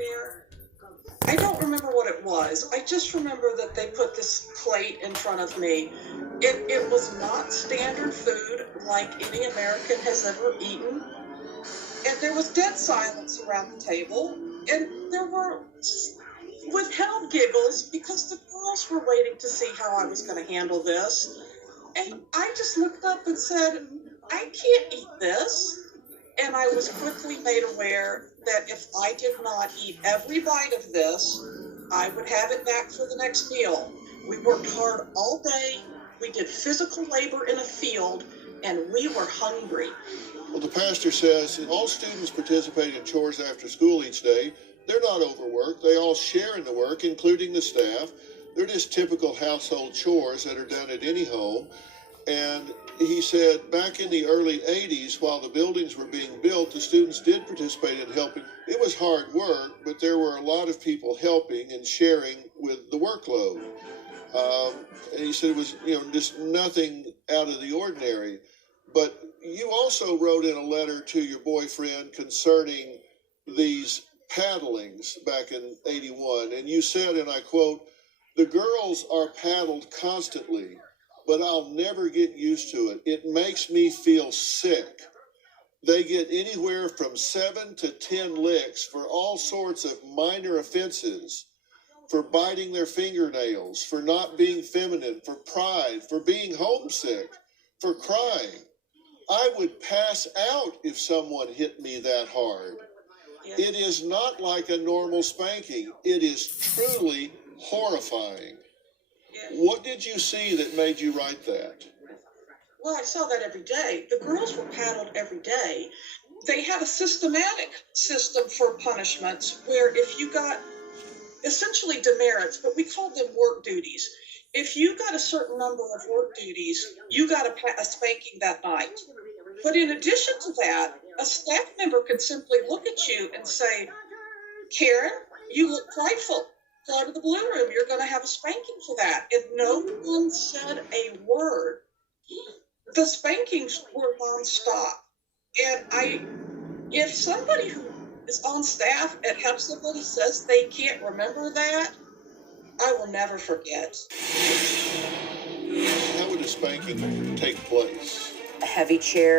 there. I don't remember what it was. I just remember that they put this plate in front of me. It was not standard food like any American has ever eaten. And there was dead silence around the table. And there were withheld giggles because the girls were waiting to see how I was going to handle this. And I just looked up and said, I can't eat this. And I was quickly made aware that if I did not eat every bite of this, I would have it back for the next meal. We worked hard all day. We did physical labor in a field, and we were hungry. Well, the pastor says that all students participate in chores after school each day. They're not overworked. They all share in the work, including the staff. They're just typical household chores that are done at any home. And he said back in the early 80s, while the buildings were being built, the students did participate in helping. It was hard work, but there were a lot of people helping and sharing with the workload. And he said it was, just nothing out of the ordinary. But you also wrote in a letter to your boyfriend concerning these paddlings back in 81. And you said, and I quote, "The girls are paddled constantly, but I'll never get used to it. It makes me feel sick. They get anywhere from 7 to 10 licks for all sorts of minor offenses, for biting their fingernails, for not being feminine, for pride, for being homesick, for crying. I would pass out if someone hit me that hard. It is not like a normal spanking. It is truly horrifying." What did you see that made you write that? Well, I saw that every day. The girls were paddled every day. They had a systematic system for punishments where if you got essentially demerits, but we called them work duties. If you got a certain number of work duties, you got a spanking that night. But in addition to that, a staff member could simply look at you and say, "Karen, you look prideful. Go to the blue room. You're going to have a spanking for that." And no one said a word. The spankings were nonstop. And if somebody who is on staff at Hepzibah says they can't remember that, I will never forget. How would a spanking take place? A heavy chair.